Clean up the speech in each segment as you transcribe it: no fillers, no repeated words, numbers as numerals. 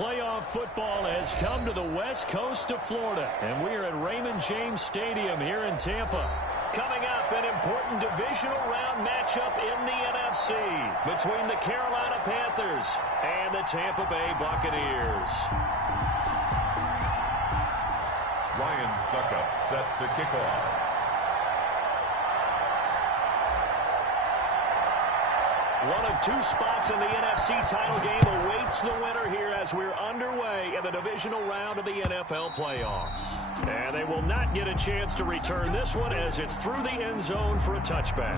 playoff football has come to the west coast of Florida, and we're at Raymond James Stadium here in Tampa. Coming up, an important divisional round matchup in the NFC between the Carolina Panthers and the Tampa Bay Buccaneers. Ryan Suckup set to kick off. One of two spots in the NFC title game awaits the winner here as we're underway in the divisional round of the NFL playoffs. And they will not get a chance to return this one as it's through the end zone for a touchback.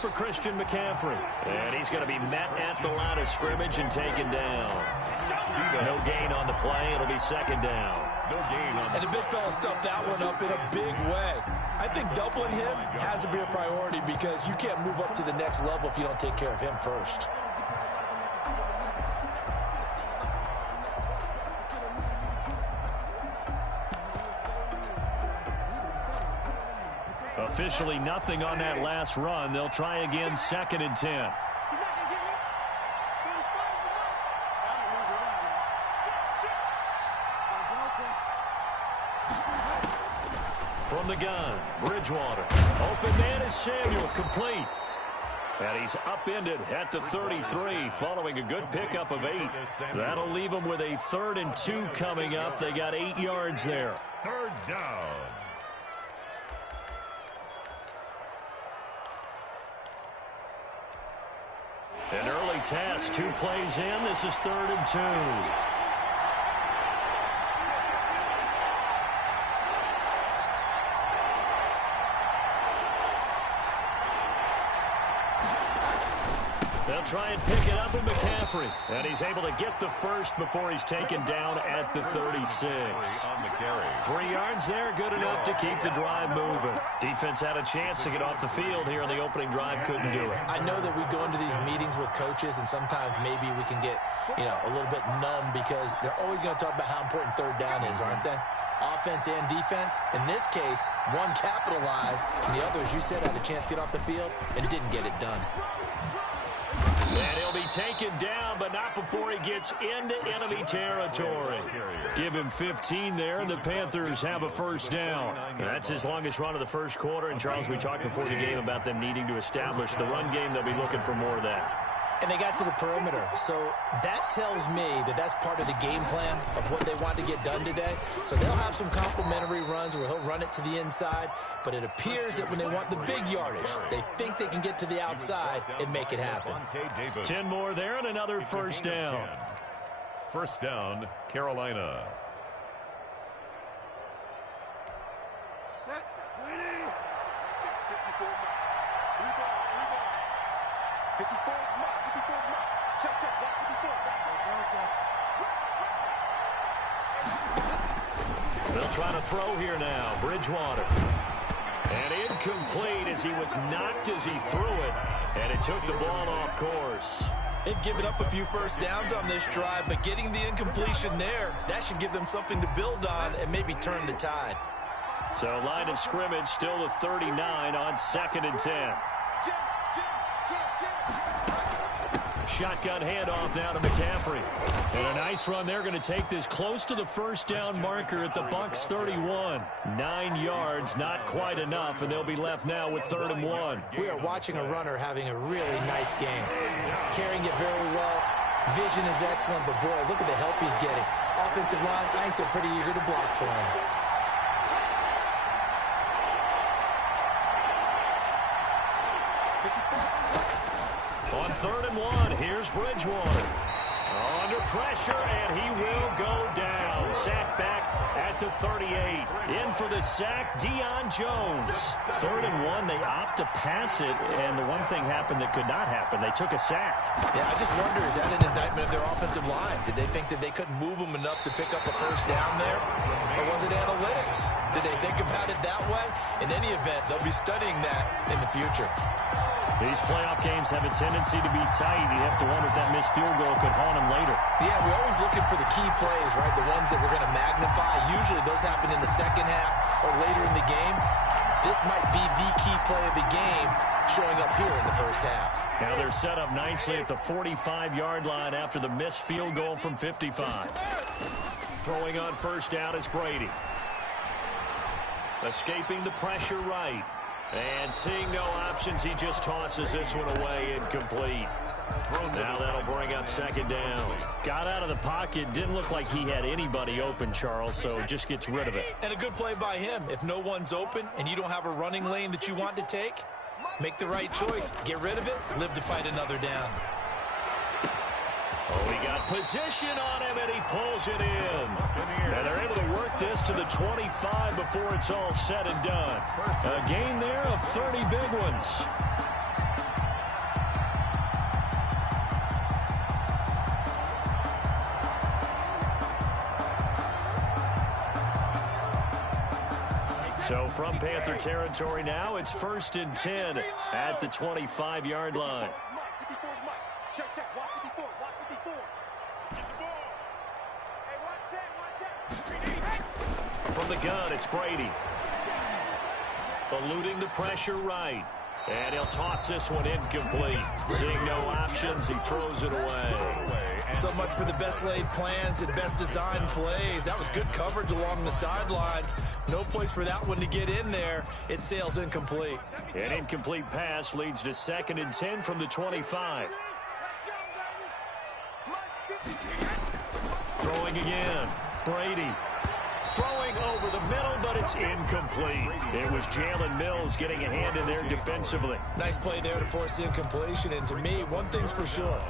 For Christian McCaffrey. And he's going to be met at the line of scrimmage and taken down. No gain on the play. It'll be second down. No gain on and the big fella stuffed that one up in a big way. I think doubling him has to be a priority because you can't move up to the next level if you don't take care of him first. Officially nothing on that last run. They'll try again, 2nd and 10. From the gun, Bridgewater. Open man is Samuel, complete. And he's upended at the 33 following a good pickup of 8. That'll leave them with a 3rd and 2 coming up. They got 8 yards there. 3rd down. An early task, 2 plays in. This is 3rd and 2. They'll try and pick it up in McCaffrey. And he's able to get the first before he's taken down at the 36. On the carry. 3 yards there, good enough to keep the drive moving. Defense had a chance to get off the field here in the opening drive, couldn't do it. I know that we go into these meetings with coaches, and sometimes maybe we can get, a little bit numb because they're always going to talk about how important 3rd down is, aren't they? Offense and defense. In this case, one capitalized, and the other, as you said, had a chance to get off the field and didn't get it done. And he'll be taken down, but not before he gets into enemy territory. Give him 15 there, and the Panthers have a 1st down. That's his longest run of the first quarter. And, Charles, we talked before the game about them needing to establish the run game. They'll be looking for more of that. And they got to the perimeter. So that tells me that that's part of the game plan of what they want to get done today. So they'll have some complimentary runs where he'll run it to the inside. But it appears that when they want the big yardage, they think they can get to the outside and make it happen. 10 more there and another 1st down. 1st down, Carolina. They'll try to throw here now. Bridgewater. And incomplete as he was knocked as he threw it. And it took the ball off course. They've given up a few 1st downs on this drive, but getting the incompletion there, that should give them something to build on and maybe turn the tide. So line of scrimmage still the 39 on 2nd and 10. Shotgun handoff now to McCaffrey. And a nice run. They're going to take this close to the 1st down marker at the Bucs 31. 9 yards, not quite enough, and they'll be left now with 3rd and 1. We are watching a runner having a really nice game. Carrying it very well. Vision is excellent, but boy, look at the help he's getting. Offensive line, I think they're pretty eager to block for him. On 3rd and 1, here's Bridgewater. Under pressure, and he will go down. Sack back at the 38. In for the sack, Deion Jones. 3rd and 1, they opt to pass it, and the one thing happened that could not happen. They took a sack. Yeah, I just wonder, is that an indictment of their offensive line? Did they think that they couldn't move them enough to pick up a first down there? Or was it analytics? Did they think about it that way? In any event, they'll be studying that in the future. These playoff games have a tendency to be tight. You have to wonder if that missed field goal could haunt them later. Yeah, we're always looking for the key plays, right? The ones that we're going to magnify. Usually those happen in the second half or later in the game. This might be the key play of the game showing up here in the first half. Now they're set up nicely at the 45-yard line after the missed field goal from 55. Throwing on first down is Brady. Escaping the pressure right. And seeing no options, he just tosses this one away, incomplete. Now that'll bring up 2nd down. Got out of the pocket, didn't look like he had anybody open, Charles, so just gets rid of it. And a good play by him. If no one's open and you don't have a running lane that you want to take, make the right choice. Get rid of it, live to fight another down. Oh, he got position on him, and he pulls it in. And they're able to work this to the 25 before it's all said and done. A gain there of 30 big ones. So from Panther territory now, it's 1st and 10 at the 25-yard line. From the gun, it's Brady. Eluding the pressure right. And he'll toss this one incomplete. Seeing no options, he throws it away. So much for the best laid plans and best designed plays. That was good coverage along the sidelines. No place for that one to get in there. It sails incomplete. An incomplete pass leads to 2nd and 10 from the 25. Throwing again. Brady. Throwing over the middle, but it's incomplete. It was Jalen Mills getting a hand in there defensively. Nice play there to force the incompletion. And to me, one thing's for sure.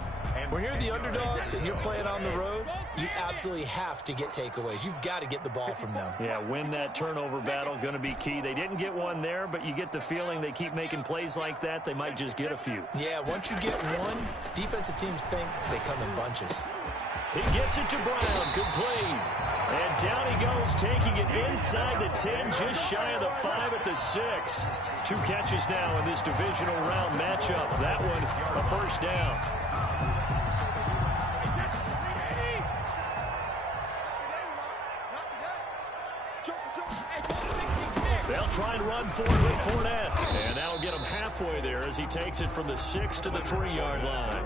When you're the underdogs and you're playing on the road, you absolutely have to get takeaways. You've got to get the ball from them. Yeah, win that turnover battle, going to be key. They didn't get one there, but you get the feeling they keep making plays like that, they might just get a few. Yeah, once you get one, defensive teams think they come in bunches. He gets it to Brown, complete. And down he goes, taking it inside the 10, just shy of the 5 at the 6. 2 catches now in this divisional round matchup. That one, a first down. They'll try and run for it with Fournette. And that'll get him halfway there as he takes it from the 6 to the 3-yard line.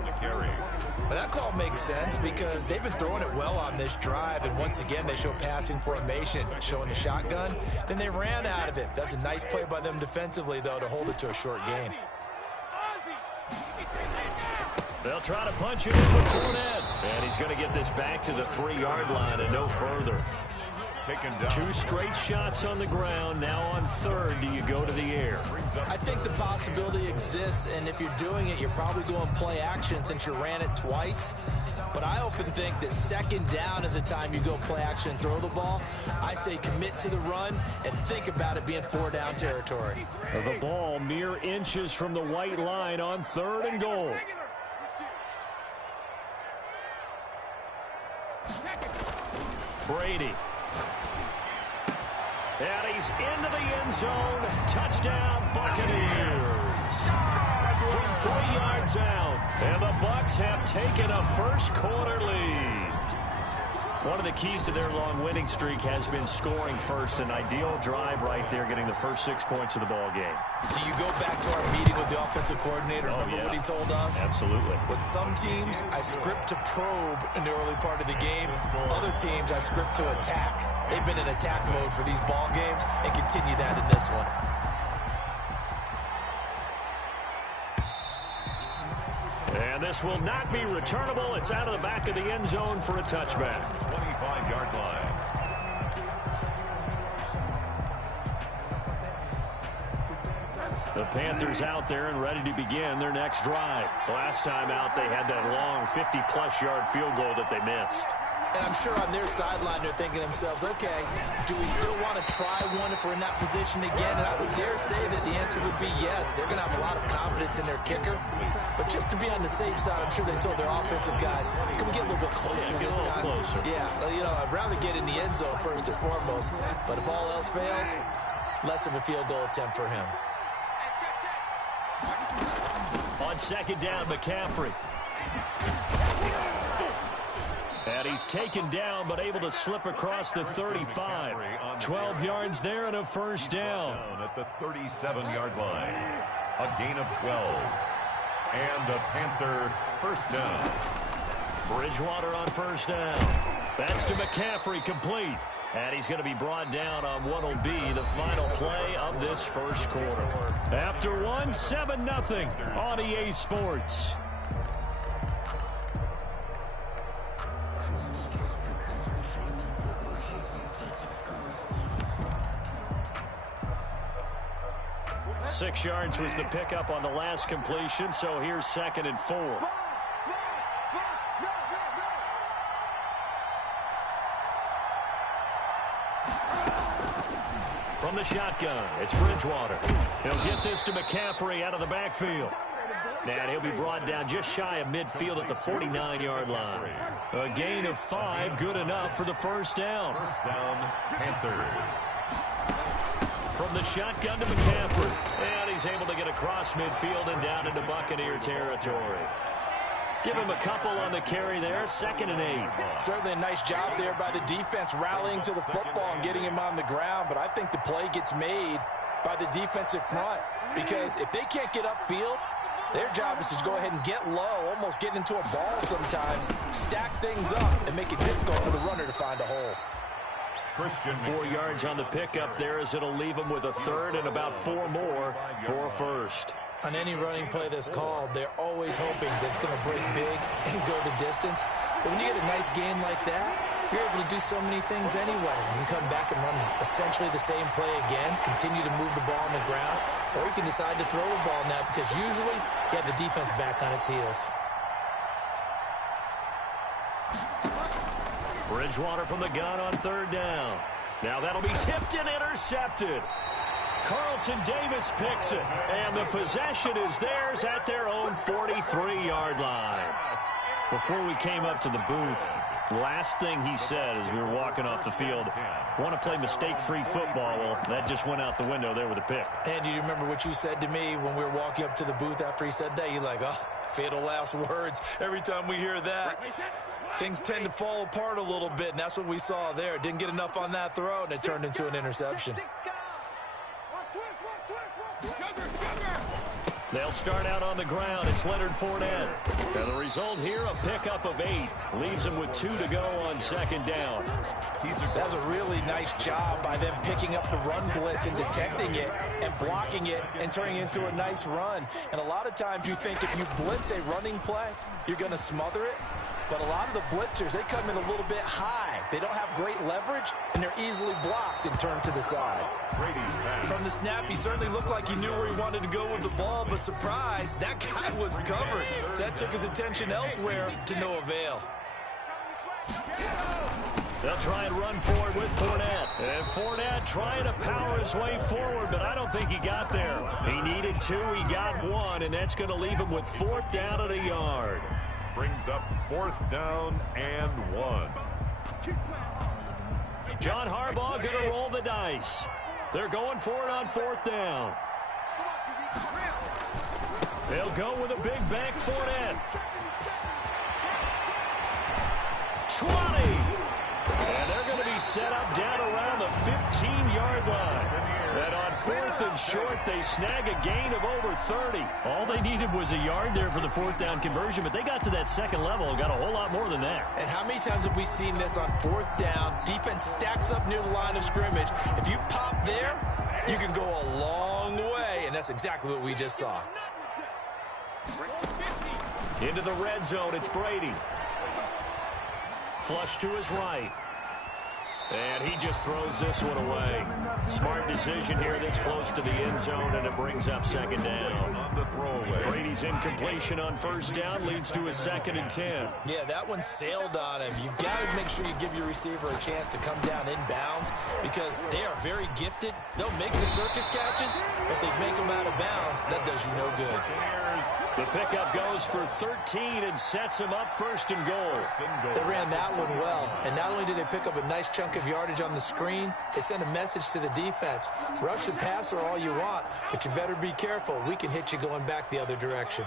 But that call makes sense because they've been throwing it well on this drive, and once again they show passing formation, showing the shotgun. Then they ran out of it. That's a nice play by them defensively, though, to hold it to a short gain. They'll try to punch it in with Fournette. And he's going to get this back to the 3-yard line and no further. 2 straight shots on the ground. Now on 3rd, do you go to the air? I think the possibility exists, and if you're doing it, you're probably going play action since you ran it twice. But I often think that 2nd down is a time you go play action and throw the ball. I say commit to the run and think about it being 4-down territory. The ball mere inches from the white line on 3rd and goal. Brady. And he's into the end zone. Touchdown, Buccaneers. From 3 yards out. And the Bucs have taken a first quarter lead. One of the keys to their long winning streak has been scoring first. An ideal drive right there, getting the first 6 points of the ball game. Do you go back to our meeting with the offensive coordinator? Remember what he told us? Absolutely. With some teams, I script to probe in the early part of the game. Other teams, I script to attack. They've been in attack mode for these ball games and continue that in this one. And this will not be returnable. It's out of the back of the end zone for a touchback. 25-yard line. The Panthers out there and ready to begin their next drive. Last time out, they had that long 50-plus yard field goal that they missed. And I'm sure on their sideline they're thinking to themselves, okay, do we still want to try one if we're in that position again? And I would dare say that the answer would be yes. They're going to have a lot of confidence in their kicker. But just to be on the safe side, I'm sure they told their offensive guys, can we get a little bit closer this time? Closer. Yeah, you know, I'd rather get in the end zone first and foremost. But if all else fails, less of a field goal attempt for him. On second down, McCaffrey. And he's taken down, but able to slip across the 35. 12 yards there and a first down. At the 37-yard line. A gain of 12. And a Panther first down. Bridgewater on first down. That's to McCaffrey, complete. And he's going to be brought down on what will be the final play of this first quarter. After one, 7-0 on EA Sports. Six yards was the pickup on the last completion, so here's 2nd and 4. From the shotgun, it's Bridgewater. He'll get this to McCaffrey out of the backfield. And he'll be brought down just shy of midfield at the 49-yard line. A gain of 5, good enough for the first down. First down, Panthers. From the shotgun to McCaffrey. And he's able to get across midfield and down into Buccaneer territory. Give him a couple on the carry there, 2nd and 8. Certainly a nice job there by the defense rallying to the football and getting him on the ground. But I think the play gets made by the defensive front. Because if they can't get upfield, their job is to go ahead and get low, almost get into a ball sometimes, stack things up, and make it difficult for the runner to find a hole. 4 yards on the pickup there as it'll leave him with a third and about 4 more for a first. On any running play that's called, they're always hoping that it's going to break big and go the distance. But when you get a nice game like that, you're able to do so many things anyway. You can come back and run essentially the same play again, continue to move the ball on the ground, or you can decide to throw the ball now because usually you have the defense back on its heels. Bridgewater from the gun on 3rd down. Now that'll be tipped and intercepted. Carlton Davis picks it, and the possession is theirs at their own 43-yard line. Before we came up to the booth, last thing he said as we were walking off the field, want to play mistake-free football. Well, that just went out the window there with a pick. And you remember what you said to me when we were walking up to the booth after he said that? You're like, oh, fatal last words. Every time we hear that, things tend to fall apart a little bit, and that's what we saw there. Didn't get enough on that throw, and it turned into an interception. They'll start out on the ground. It's Leonard Fournette. And the result here, a pickup of 8. Leaves him with 2 to go on 2nd down. That's a really nice job by them picking up the run blitz and detecting it and blocking it and turning it into a nice run. And a lot of times you think if you blitz a running play, you're going to smother it. But a lot of the blitzers, they come in a little bit high. They don't have great leverage, and they're easily blocked and turned to the side. From the snap, he certainly looked like he knew where he wanted to go with the ball, but surprise, that guy was covered. So that took his attention elsewhere to no avail. They'll try and run forward with Fournette. And Fournette trying to power his way forward, but I don't think he got there. He needed 2, he got 1, and that's going to leave him with 4th down at a yard. Brings up 4th down and 1. John Harbaugh going to roll the dice. They're going for it on 4th down. They'll go with a big bank Fournette. 20. And they're going to be set up down around the 15-yard line. And on 4th and short, they snag a gain of over 30. All they needed was a yard there for the 4th down conversion, but they got to that 2nd level and got a whole lot more than that. And how many times have we seen this on 4th down? Defense stacks up near the line of scrimmage. If you pop there, you can go a long way, and that's exactly what we just saw. Into the red zone, it's Brady. Flush to his right. And he just throws this one away. Smart decision here this close to the end zone, and it brings up second down. On the throwaway. Brady's incompletion on first down leads to a 2nd and 10. Yeah, that one sailed on him. You've got to make sure you give your receiver a chance to come down inbounds because they are very gifted. They'll make the circus catches, but they make them out of bounds. That does you no good. The pickup goes for 13 and sets him up 1st and goal. They ran that one well, and not only did they pick up a nice chunk of yardage on the screen, they sent a message to the defense. Rush the passer all you want, but you better be careful. We can hit you going back the other direction.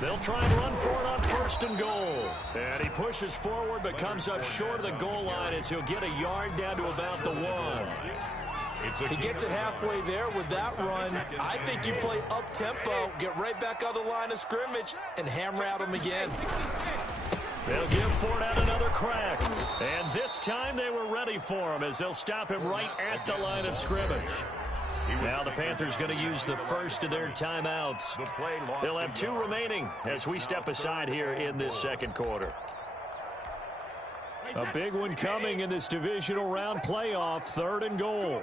They'll try and run for it on 1st and goal. And he pushes forward but comes up short of the goal line as he'll get a yard down to about the 1. He gets it halfway there with that run. I think you play up-tempo, get right back on the line of scrimmage, and hammer at him again. They'll give Ford out another crack. And this time they were ready for him as they'll stop him right at the line of scrimmage. Now the Panthers going to use the first of their timeouts. They'll have 2 remaining as we step aside here in this second quarter. A big one coming in this divisional round playoff, 3rd and goal.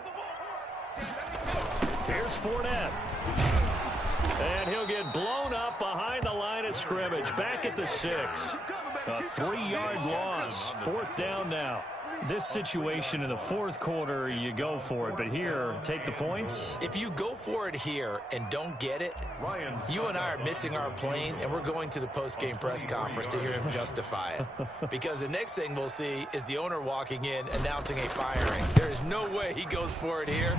Here's Fournette. And he'll get blown up behind the line of scrimmage, back at the 6. A 3-yard loss, 4th down now. This situation in the 4th quarter, you go for it. But here, take the points. If you go for it here and don't get it, you and I are missing our plane, and we're going to the post-game press conference to hear him justify it. Because the next thing we'll see is the owner walking in announcing a firing. There is no way he goes for it here.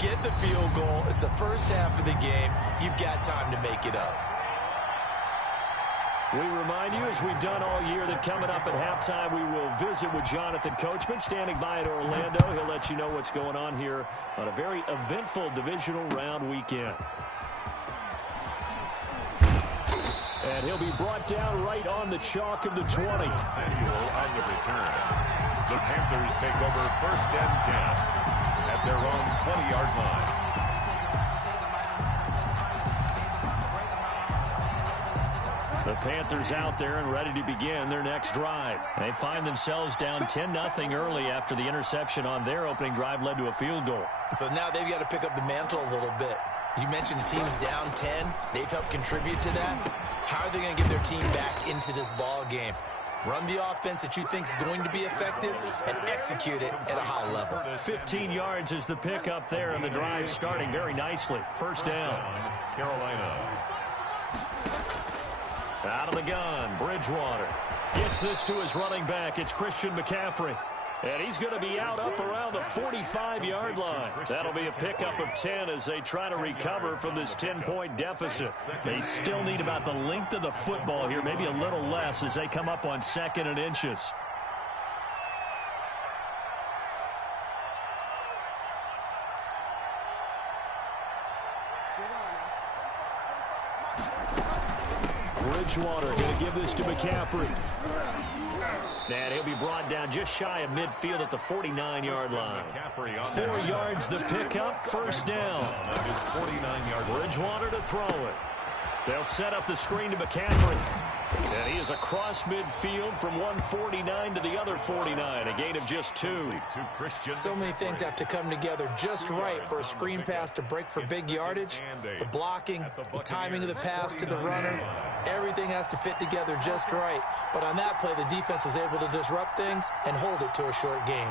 Get the field goal. It's the first half of the game. You've got time to make it up. We remind you, as we've done all year, that coming up at halftime, we will visit with Jonathan Coachman, standing by at Orlando. He'll let you know what's going on here on a very eventful divisional round weekend. And he'll be brought down right on the chalk of the 20. On the return. The Panthers take over 1st and 10 at their own 20-yard line. The Panthers out there and ready to begin their next drive. They find themselves down 10-0 early after the interception on their opening drive led to a field goal. So now they've got to pick up the mantle a little bit. You mentioned the team's down 10. They've helped contribute to that. How are they going to get their team back into this ball game? Run the offense that you think is going to be effective and execute it at a high level. 15 yards is the pickup there, and the drive starting very nicely. 1st down. Carolina. Out of the gun, Bridgewater gets this to his running back. It's Christian McCaffrey. And he's going to be out up around the 45-yard line. That'll be a pickup of 10 as they try to recover from this 10-point deficit. They still need about the length of the football here, maybe a little less as they come up on 2nd and inches. Bridgewater going to give this to McCaffrey. And he'll be brought down just shy of midfield at the 49-yard line. 4 yards the pickup, 1st down. Bridgewater to throw it. They'll set up the screen to McCaffrey. And he is across midfield from 149 to the other 49, a gain of just 2. So many things have to come together just right for a screen pass to break for big yardage. The blocking, the timing of the pass to the runner, everything has to fit together just right. But on that play, the defense was able to disrupt things and hold it to a short gain.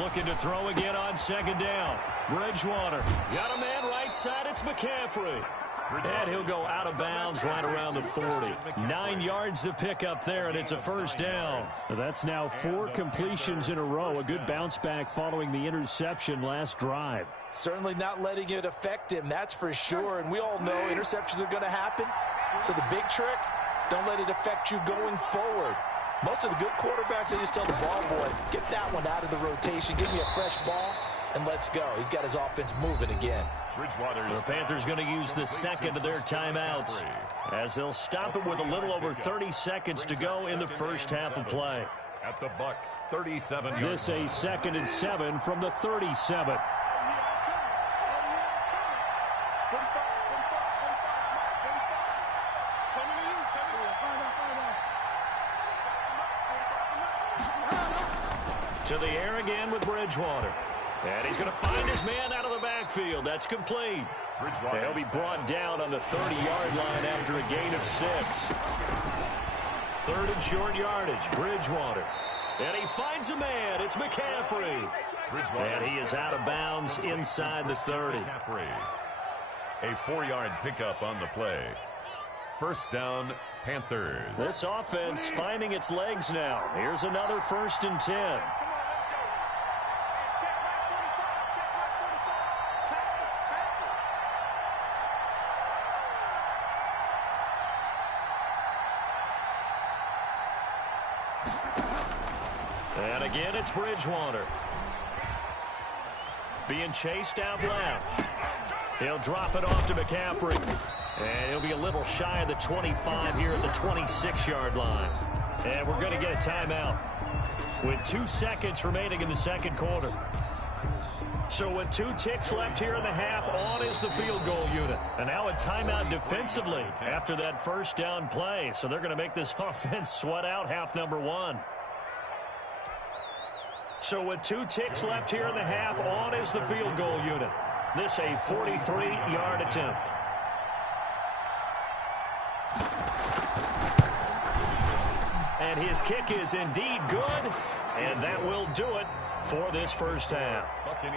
Looking to throw again on 2nd down. Bridgewater got a man right side. It's McCaffrey. And he'll go out of bounds right around the 40. 9 yards to pick up there, and it's a 1st down. That's now 4 completions in a row. A good bounce back following the interception last drive. Certainly not letting it affect him, that's for sure. And we all know interceptions are going to happen. So the big trick, don't let it affect you going forward. Most of the good quarterbacks, they just tell the ball boy, get that one out of the rotation, give me a fresh ball, and let's go. He's got his offense moving again. The Panthers going to use the 2nd of their timeouts as they'll stop it with a little over 30 seconds to go in the first half of play. At the Bucks, 37 yards. This a 2nd and 7 from the 37. To the air again with Bridgewater. And he's going to find his man out of the backfield. That's complete. He'll be brought down on the 30-yard line after a gain of 6. Third and short yardage, Bridgewater. And he finds a man. It's McCaffrey. And he is out of bounds inside the 30. A 4-yard pickup on the play. First down, Panthers. This offense finding its legs now. Here's another 1st and 10. And again, it's Bridgewater. Being chased out left. He'll drop it off to McCaffrey. And he'll be a little shy of the 25 here at the 26-yard line. And we're going to get a timeout with 2 seconds remaining in the second quarter. So with 2 ticks left here in the half, on is the field goal unit. And now a timeout defensively after that first down play. So they're going to make this offense sweat out half number 1. So with 2 ticks left here in the half, on is the field goal unit. This a 43-yard attempt. And his kick is indeed good, and that will do it for this first half.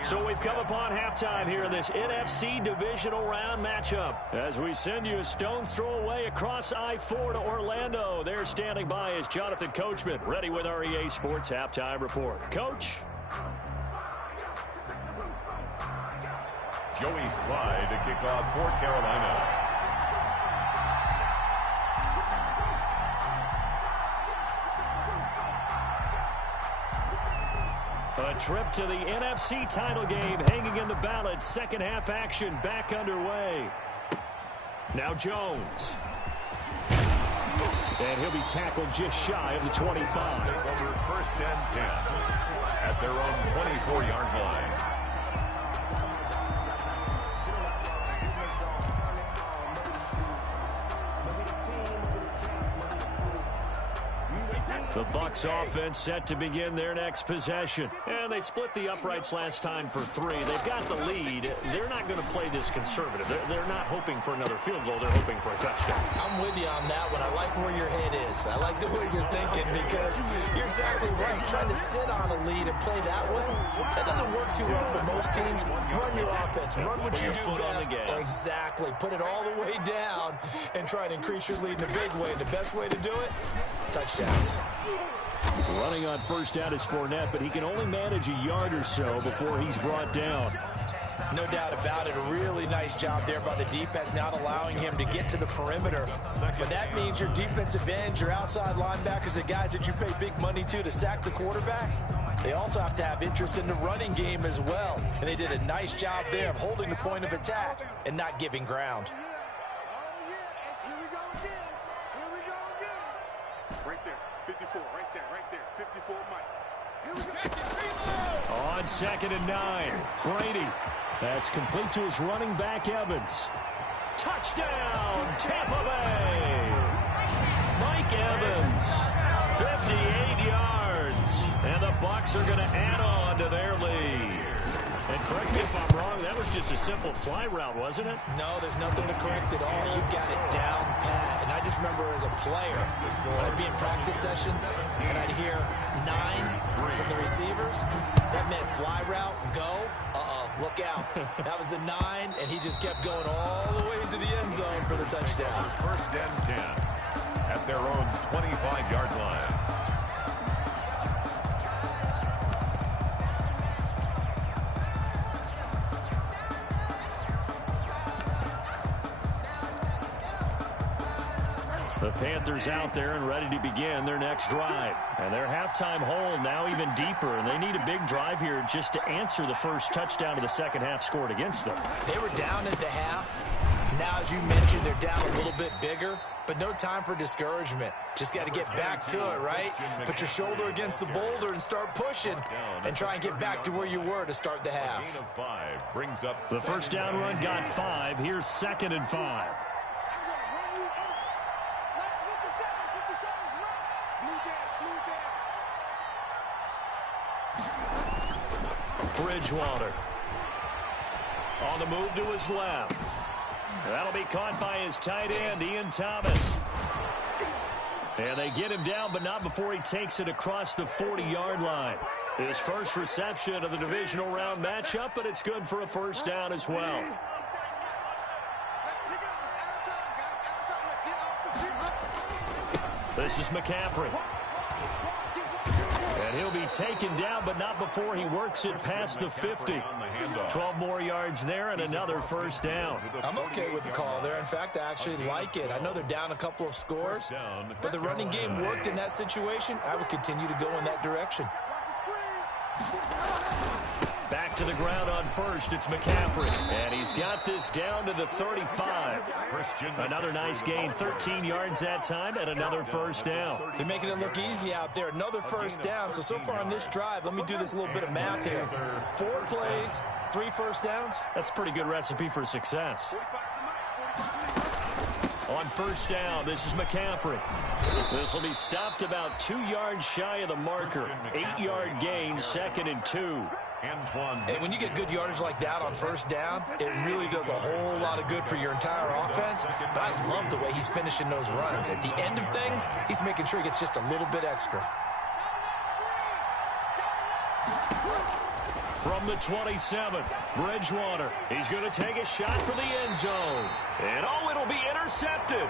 So we've come upon halftime here in this NFC divisional round matchup. As we send you a stone's throw away across I-4 to Orlando. There standing by is Jonathan Coachman, ready with our EA Sports Halftime Report. Coach. Joey Slye to kick off for Carolina. A trip to the NFC title game hanging in the balance. Second half action back underway. Now Jones. And he'll be tackled just shy of the 25. Over 1st and 10 at their own 24-yard line. The Bucs offense set to begin their next possession. And they split the uprights last time for 3. They've got the lead. They're not going to play this conservative. They're not hoping for another field goal. They're hoping for a touchdown. I'm with you on that one. I like where your head is. I like the way you're thinking because you're exactly right. Trying to sit on a lead and play that way, that doesn't work too well for most teams. Run your offense. Run what you do best. Exactly. Put it all the way down and try to increase your lead in a big way. The best way to do it, touchdowns. Running on first down is Fournette, but he can only manage a yard or so before he's brought down. No doubt about it. A really nice job there by the defense, not allowing him to get to the perimeter. But that means your defensive ends, your outside linebackers, the guys that you pay big money to sack the quarterback, they also have to have interest in the running game as well. And they did a nice job there of holding the point of attack and not giving ground. Right there, 54, right there, 54, Mike. Here we go. On 2nd and 9, Brady. That's complete to his running back, Evans. Touchdown, Tampa Bay. Mike Evans, 58 yards. And the Bucs are going to add on to their lead. And correct me if I'm wrong, that was just a simple fly route, wasn't it? No, there's nothing to correct at all. You got it down pat. And I just remember as a player, when I'd be in practice sessions and I'd hear 9 from the receivers, that meant fly route, go, look out. That was the 9, and he just kept going all the way into the end zone for the touchdown. 1st and 10 at their own 25-yard line. The Panthers out there and ready to begin their next drive. And their halftime hole now even deeper, and they need a big drive here just to answer the first touchdown of the second half scored against them. They were down at the half. Now, as you mentioned, they're down a little bit bigger, but no time for discouragement. Just got to get back to it, right? Put your shoulder against the boulder and start pushing and try and get back to where you were to start the half. The first down run got 5. Here's 2nd and 5. Bridgewater. On the move to his left. That'll be caught by his tight end, Ian Thomas. And they get him down, but not before he takes it across the 40-yard line. His first reception of the divisional round matchup, but it's good for a first down as well. This is McCaffrey. And he'll be taken down, but not before he works it past the 50. 12 more yards there and another first down. I'm okay with the call there. In fact, I actually like it. I know they're down a couple of scores, but the running game worked in that situation. I would continue to go in that direction. Back to the ground on first, it's McCaffrey. And he's got this down to the 35. Another nice gain, 13 yards that time, and another first down. They're making it look easy out there. Another first down. So far on this drive, let me do this little bit of math here. 4 plays, 3 first downs. That's a pretty good recipe for success. On first down, this is McCaffrey. This will be stopped about 2 yards shy of the marker. 8-yard gain, 2nd and 2. And when you get good yardage like that on first down, it really does a whole lot of good for your entire offense. But I love the way he's finishing those runs. At the end of things, he's making sure he gets just a little bit extra. From the 27, Bridgewater. He's going to take a shot for the end zone. And it'll be intercepted.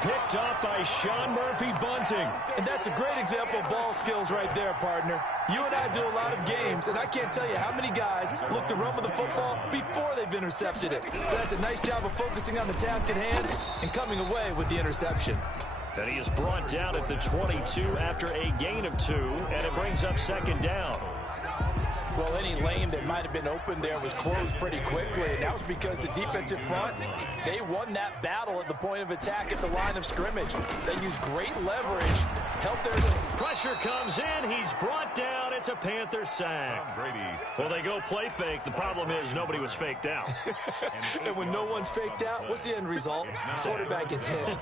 Picked up by Sean Murphy Bunting. And that's a great example of ball skills right there, partner. You and I do a lot of games, and I can't tell you how many guys look to run with the football before they've intercepted it. So that's a nice job of focusing on the task at hand and coming away with the interception. And he is brought down at the 22 after a gain of 2, and it brings up 2nd down. Well, any lane that might have been open there was closed pretty quickly, and that was because the defensive front, they won that battle at the point of attack at the line of scrimmage. They used great leverage, helped their... Pressure comes in, he's brought down, it's a Panther sack. Well, they go play fake. The problem is nobody was faked out. And when no one's faked out, what's the end result? Quarterback gets hit.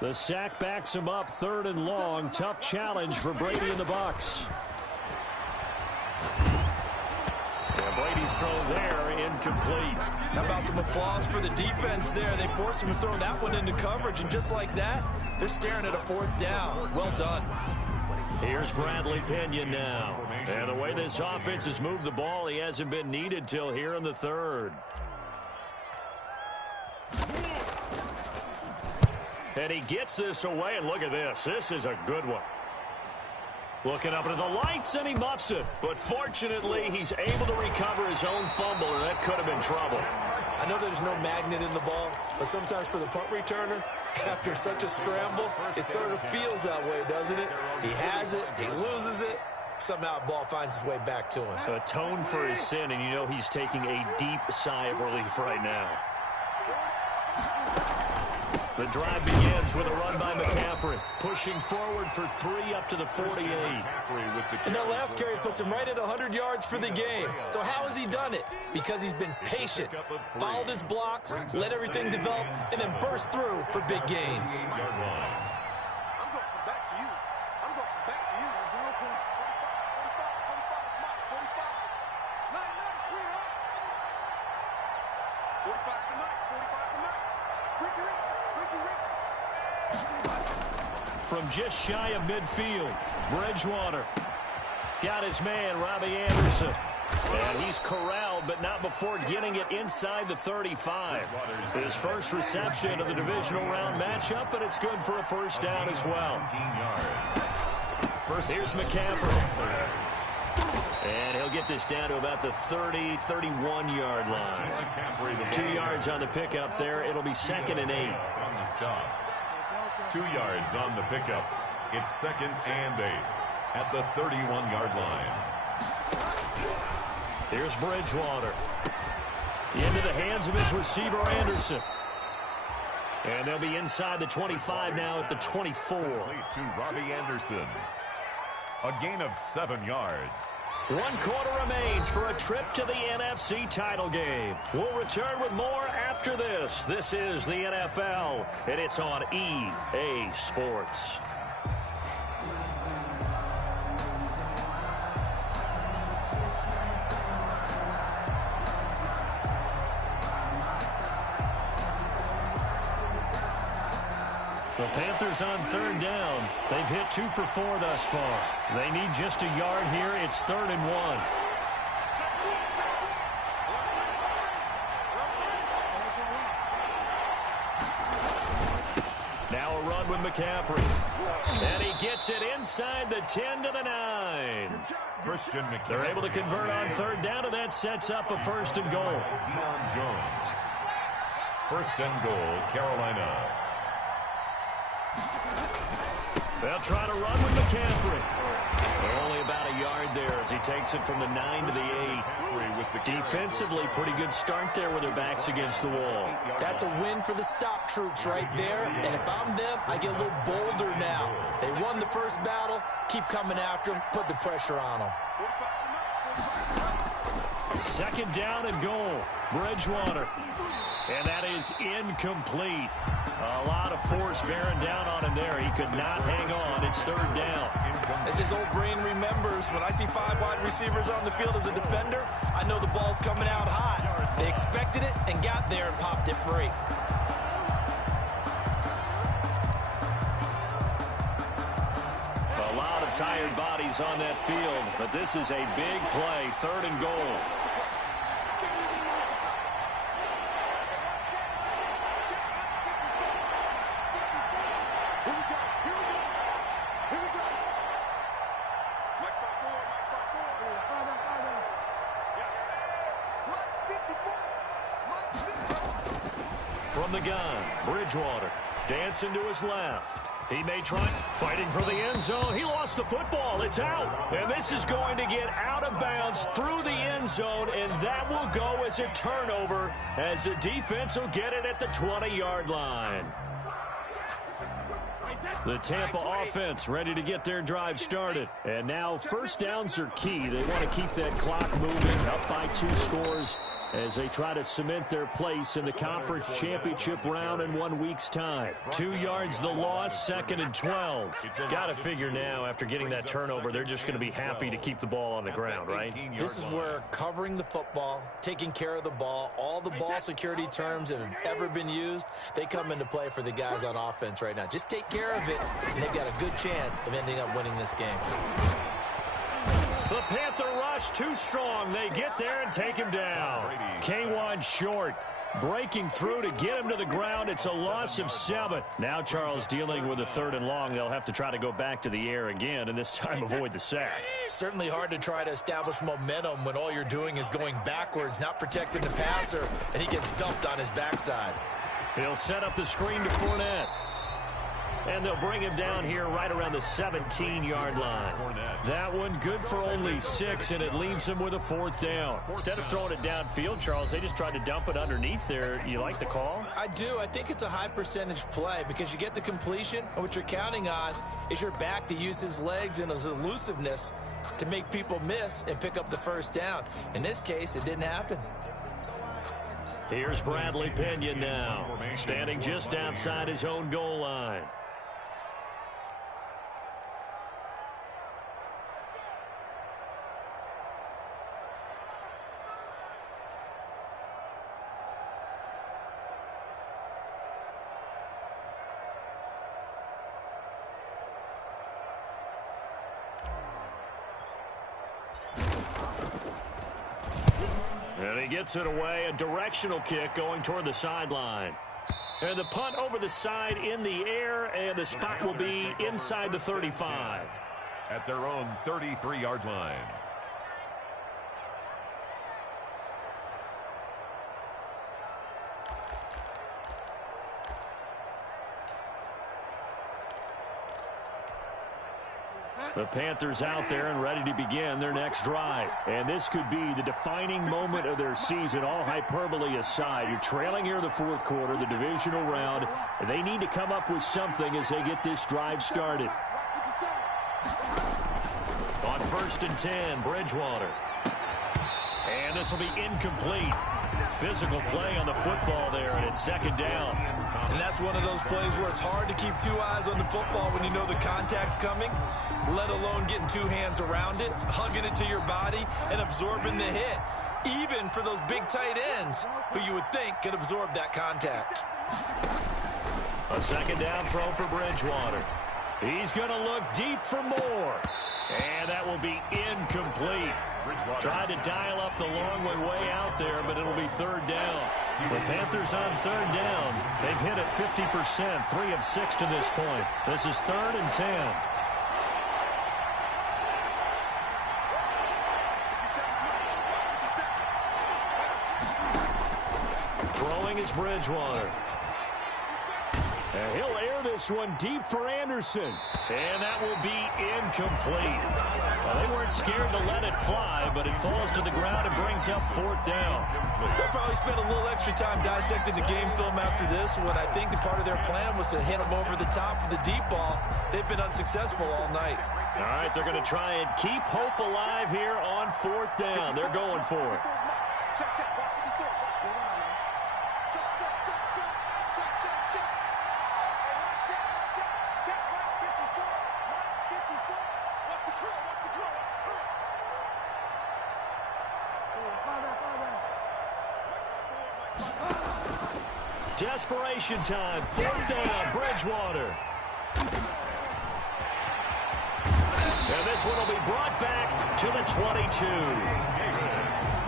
The sack backs him up, 3rd and long. Tough challenge for Brady and the Bucs. And Brady's throw there, incomplete. How about some applause for the defense there? They forced him to throw that one into coverage, and just like that, they're staring at a 4th down. Well done. Here's Bradley Pinion now. And the way this offense has moved the ball, he hasn't been needed till here in the 3rd. And he gets this away, and look at this. This is a good one. Looking up into the lights, and he muffs it. But fortunately, he's able to recover his own fumble, and that could have been trouble. I know there's no magnet in the ball, but sometimes for the punt returner, after such a scramble, it sort of feels that way, doesn't it? He has it, he loses it, somehow the ball finds its way back to him. Atone for his sin, and you know he's taking a deep sigh of relief right now. The drive begins with a run by McCaffrey, pushing forward for 3 up to the 48. And that last carry puts him right at 100 yards for the game. So how has he done it? Because he's been patient, followed his blocks, let everything develop, and then burst through for big gains. I'm going to come back to you. I'm going to come back to you. 45. Nice, sweetheart. 45 tonight. 45 tonight. Ricky. From just shy of midfield, Bridgewater got his man, Robbie Anderson. And he's corralled, but not before getting it inside the 35. His first reception of the divisional round matchup, but it's good for a first down as well. Here's McCaffrey. And he'll get this down to about the 30, 31-yard line. 2 yards on the pickup there. It'll be 2nd and 8. 2 yards on the pickup. It's 2nd and 8 at the 31-yard line. Here's Bridgewater. Into the hands of his receiver, Anderson. And they'll be inside the 25 now at the 24. To Robbie Anderson. A gain of 7 yards. 1 quarter remains for a trip to the NFC title game. We'll return with more after this. This is the NFL, and it's on EA Sports. The Panthers on third down. They've hit 2 for 4 thus far. They need just a yard here. It's 3rd and 1. Now a run with McCaffrey. And he gets it inside the 10 to the 9. Christian McCaffrey. They're able to convert on third down, and that sets up a 1st and goal. Deion Jones. 1st and goal, Carolina. They'll try to run with McCaffrey. They're only about a yard there as he takes it from the 9 to the 8. Defensively, pretty good start there with their backs against the wall. That's a win for the stop troops right there. And if I'm them, I get a little bolder now. They won the first battle. Keep coming after them. Put the pressure on them. 2nd down and goal. Bridgewater. And that is incomplete. A lot of force bearing down on him there. He could not hang on. It's 3rd down. As his old brain remembers, when I see 5 wide receivers on the field as a defender, I know the ball's coming out hot. They expected it and got there and popped it free. A lot of tired bodies on that field, but this is a big play. 3rd and goal. From the gun, Bridgewater dancing to his left. He may try fighting for the end zone. He lost the football. It's out. And this is going to get out of bounds through the end zone, and that will go as a turnover as the defense will get it at the 20-yard line. The Tampa offense ready to get their drive started. And now 1st downs are key. They want to keep that clock moving, up by 2 scores as they try to cement their place in the conference championship round in 1 week's time. 2 yards the loss, 2nd and 12. Got to figure now after getting that turnover, they're just going to be happy to keep the ball on the ground, right? This is where covering the football, taking care of the ball, all the ball security terms that have ever been used, they come into play for the guys on offense right now. Just take care of it, and they've got a good chance of ending up winning this game. The Panther rush too strong. They get there and take him down. K1 short. Breaking through to get him to the ground. It's a loss of 7. Now Charles dealing with a 3rd and long. They'll have to try to go back to the air again, and this time avoid the sack. Certainly hard to try to establish momentum when all you're doing is going backwards, not protecting the passer, and he gets dumped on his backside. He'll set up the screen to Fournette. And they'll bring him down here right around the 17-yard line. That one good for only 6, and it leaves them with a 4th down. Instead of throwing it downfield, Charles, they just tried to dump it underneath there. You like the call? I do. I think it's a high-percentage play because you get the completion, and what you're counting on is your back to use his legs and his elusiveness to make people miss and pick up the 1st down. In this case, it didn't happen. Here's Bradley Pinion now, standing just outside his own goal line. And he gets it away, a directional kick going toward the sideline. And the punt over the side in the air, and the spot will be inside the 35. At their own 33-yard line. The Panthers out there and ready to begin their next drive. And this could be the defining moment of their season, all hyperbole aside. You're trailing here in the 4th quarter, the divisional round. And they need to come up with something as they get this drive started. On 1st and 10, Bridgewater. And this will be incomplete. Physical play on the football there, and it's 2nd down. And that's one of those plays where it's hard to keep 2 eyes on the football when you know the contact's coming, let alone getting 2 hands around it, hugging it to your body, and absorbing the hit, even for those big tight ends who you would think could absorb that contact. A second down throw for Bridgewater. He's going to look deep for more. And that will be incomplete. Tried to dial up the long way out there, but it'll be third down. The Panthers on third down. They've hit it 50%, 3 of 6 to this point. This is 3rd and 10. Throwing is Bridgewater. And he'll air this one deep for Anderson. And that will be incomplete. Well, they weren't scared to let it fly, but it falls to the ground and brings up 4th down. They'll probably spend a little extra time dissecting the game film after this one. I think the part of their plan was to hit them over the top of the deep ball. They've been unsuccessful all night. All right, they're going to try and keep hope alive here on 4th down. They're going for it. Desperation time. 4th down, Bridgewater. And this one will be brought back to the 22.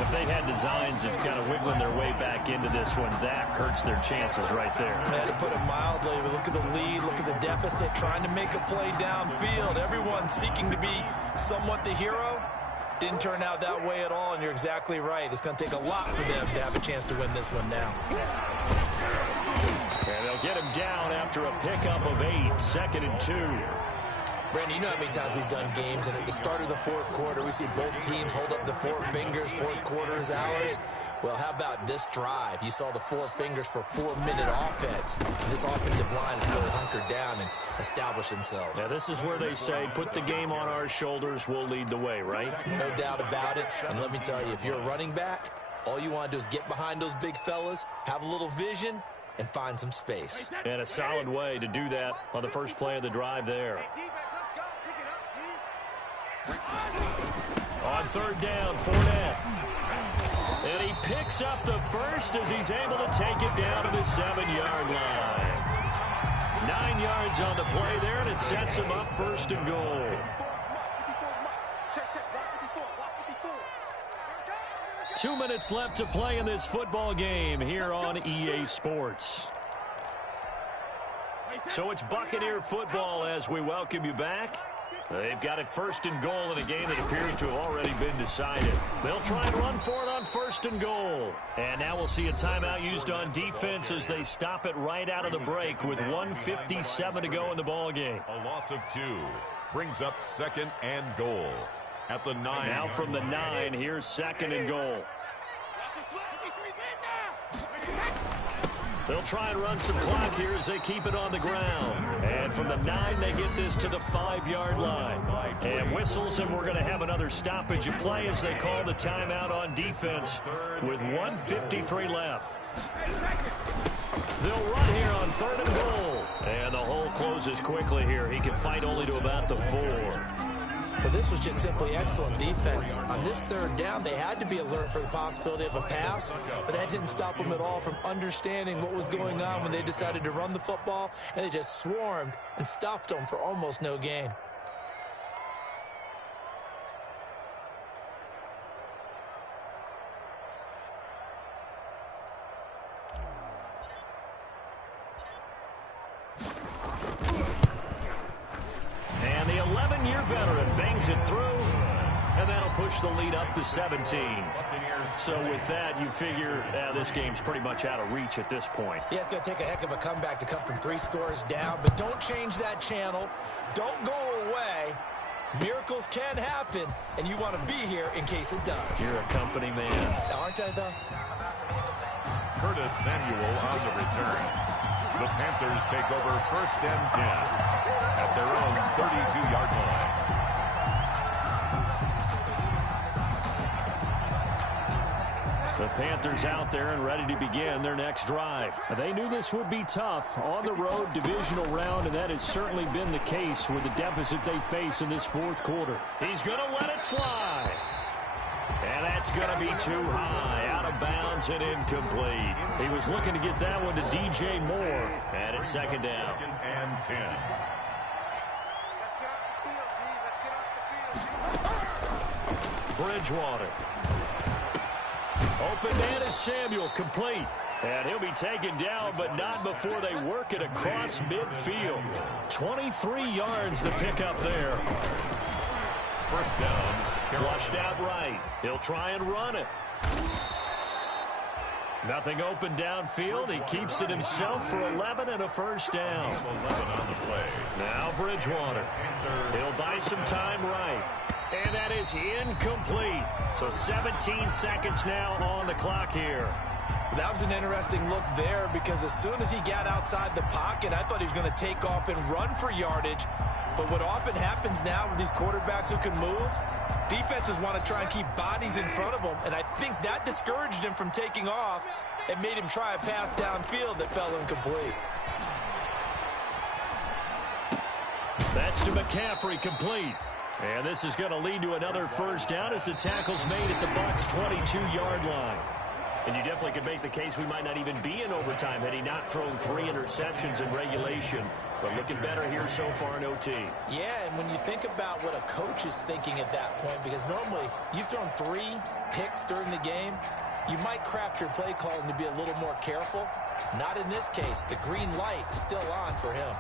If they had designs of kind of wiggling their way back into this one, that hurts their chances right there. To put it mildly, look at the lead, look at the deficit, trying to make a play downfield. Everyone seeking to be somewhat the hero. Didn't turn out that way at all, and you're exactly right. It's going to take a lot for them to have a chance to win this one now. And they'll get him down after a pickup of 8, 2nd and 2. Brandon, you know how many times we've done games, and at the start of the 4th quarter, we see both teams hold up the 4 fingers, 4th quarter is ours. Well, how about this drive? You saw the 4 fingers for 4-minute offense. This offensive line has really hunkered down and established themselves. Now, this is where they say, put the game on our shoulders, we'll lead the way, right? No doubt about it. And let me tell you, if you're a running back, all you want to do is get behind those big fellas, have a little vision, and find some space. And a solid way to do that on the first play of the drive there. On 3rd down, Fournette. And he picks up the first as he's able to take it down to the 7-yard line. 9 yards on the play there, and it sets him up 1st and goal. 2 minutes left to play in this football game here on EA Sports. So it's Buccaneer football as we welcome you back. They've got it 1st and goal in a game that appears to have already been decided. They'll try and run for it on 1st and goal. And now we'll see a timeout used on defense as they stop it right out of the break with 1:57 to go in the ball game. A loss of 2 brings up 2nd and goal at the 9. Now from the 9, here's 2nd and goal. They'll try and run some clock here as they keep it on the ground. And from the 9, they get this to the 5-yard line. And whistles, and we're going to have another stoppage of play as they call the timeout on defense with 1:53 left. They'll run here on 3rd and goal. And the hole closes quickly here. He can fight only to about the 4. But this was just simply excellent defense. On this 3rd down, they had to be alert for the possibility of a pass, but that didn't stop them at all from understanding what was going on when they decided to run the football, and they just swarmed and stuffed them for almost no gain. And the 11-year veteran bangs it through, and that'll push the lead up to 17. So with that, you figure this game's pretty much out of reach at this point. Yeah, it's going to take a heck of a comeback to come from 3 scores down, but don't change that channel. Don't go away. Miracles can happen, and you want to be here in case it does. You're a company man. Aren't I, though? Curtis Samuel on the return. The Panthers take over 1st and 10 at their own 32-yard line. The Panthers out there and ready to begin their next drive. They knew this would be tough on the road divisional round, and that has certainly been the case with the deficit they face in this 4th quarter. He's going to let it fly. And that's going to be too high. Out of bounds yards and incomplete. He was looking to get that one to DJ Moore. And it's second down. 2nd and 10. Let's get off the field, D. Let's get off the field. Bridgewater. Open man is Samuel, complete. And he'll be taken down, but not before they work it across midfield. 23 yards to pick up there. First down. Flushed out right. He'll try and run it. Nothing open downfield. He keeps it himself for 11 and a first down. 11 on the play. Now Bridgewater. He'll buy some time right. And that is incomplete. So 17 seconds now on the clock here. That was an interesting look there because as soon as he got outside the pocket, I thought he was going to take off and run for yardage. But what often happens now with these quarterbacks who can move, defenses want to try and keep bodies in front of them, and I think that discouraged him from taking off and made him try a pass downfield that fell incomplete. That's to McCaffrey, complete. And this is going to lead to another first down as the tackle's made at the Bucs' 22-yard line. And you definitely could make the case we might not even be in overtime had he not thrown 3 interceptions in regulation. But looking better here so far in OT. Yeah, and when you think about what a coach is thinking at that point, because normally you've thrown 3 picks during the game, you might craft your play calling to be a little more careful. Not in this case. The green light's still on for him.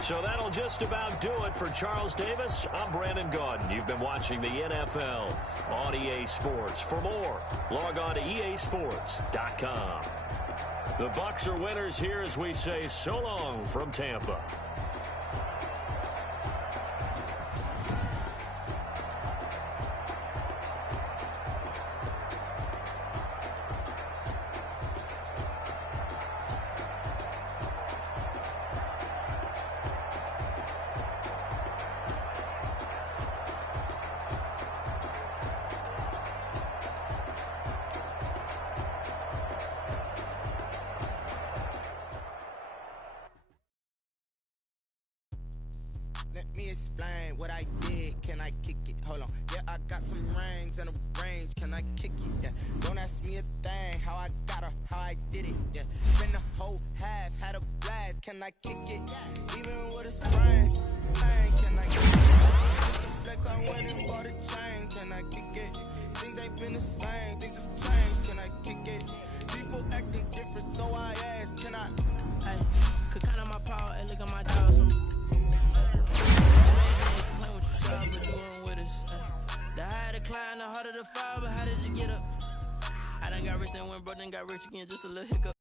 So that'll just about do it for Charles Davis. I'm Brandon Gaudin. You've been watching the NFL on EA Sports. For more, log on to easports.com. The Bucs are winners here as we say so long from Tampa. Let me explain what I did. Can I kick it? Hold on. Yeah, I got some rings and a range. Can I kick it? Yeah. Don't ask me a thing. How I got her, how I did it. Yeah. Been the whole half, had a blast. Can I kick it? Even with a sprain. Can I kick it? Just a flex, I went and bought a chain. Can I kick it? Things ain't been the same. Things have changed. Can I kick it? People acting different, so I ask. Can I? Hey, could count on my power. Hey, look at my dogs. But you weren't with us. The higher the climb, the harder the fall. But how did you get up? I done got rich and went broke, then got rich again. Just a little hiccup.